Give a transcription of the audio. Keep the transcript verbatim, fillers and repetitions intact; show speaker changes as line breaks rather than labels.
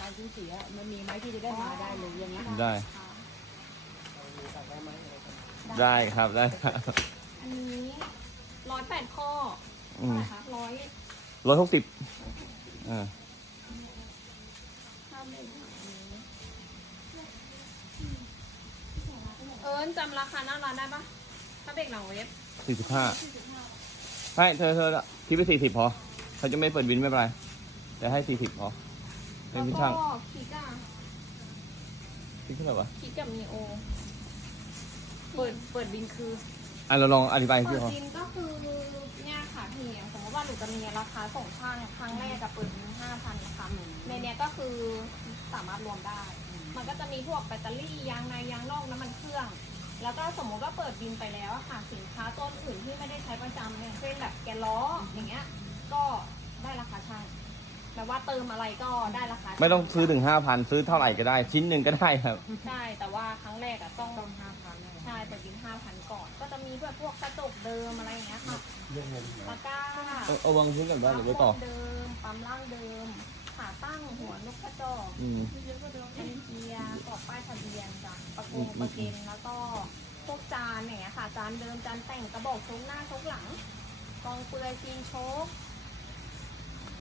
การซื้อเสียมันมีไหมที่จะได้มาได้เลยอย่างเงี้ย
ได้
ค่ะ
ได้ครับได้ครับ
อันนี้ร้อยแปดข้อ
อืม
นะคะร้อย
ร้อยหกสิบอ่า
ห้าเมตรเอิญจำราคาหน้าร้านได้ปะถ้าเด็กหลังเว็บ
สี่สิบห้าใช่เธอเธอคิดไปสี่สิบพอเขาจะไม่เปิดวินไม่เป็นไรแต่ให้สี่สิบพอเป็
แล้
น
ว
พี่
ก็
ช่าง
คิกอะ
คิดเท่าไหร่วะ
คิกกับมีโอ เปิดเปิดบินคือ
อ่ะเราลองอธิบายให้
เปิ
พี่
ด
เขา
บินก็คือเนี่ยค่ะพี่สมมติว่าหนูจะมีราคาส่งช่างครั้งแรกกับเปิดบินห้าพันนะคะในเนี้ยก็คือสามารถรวมได้ มันก็จะมีพวกแบตเตอรี่ยางในยางนอกน้ำมันเครื่อง แล้วก็สมมุติว่าเปิดบินไปแล้วอะค่ะสินค้าต้นอื่นที่ไม่ได้ใช้ประจำอย่างเช่นแบบแกนล้ออย่างเงี้ยก็ได้ราคาช่างแบบว่าเติมอะไรก็ได้ราคาช่าง
ไม่ต้องซื้อถึงห้าพันซื้อเท่าไหร่ก็ได้ ชิ้นหนึ่งก็ได้ครับ
ใช่แต่ว่าครั้งแรกอะต้อง
ต้องห้าพัน
ใช่เปิดบินห้าพันก่อน ก็จะมีแบบพวกกระจกเดิมอะไรอย่างเงี้ยค่ะตะกร้า
เอาเอาวางพื้นก่อนได้หรือไว้ต่อ
เดิมปั๊มล่างเดิมขาตั้งหัวนกกระจอก
อืม
แอนเจียกรอบป้ายทะเบียนจ้ะประกงประเกนแล้วก็พวกจานอย่างเงี้ยค่ะจานเดิมจานแต่งกระบอกโชกหน้าโชกหลังกองเปลือยซีนโชก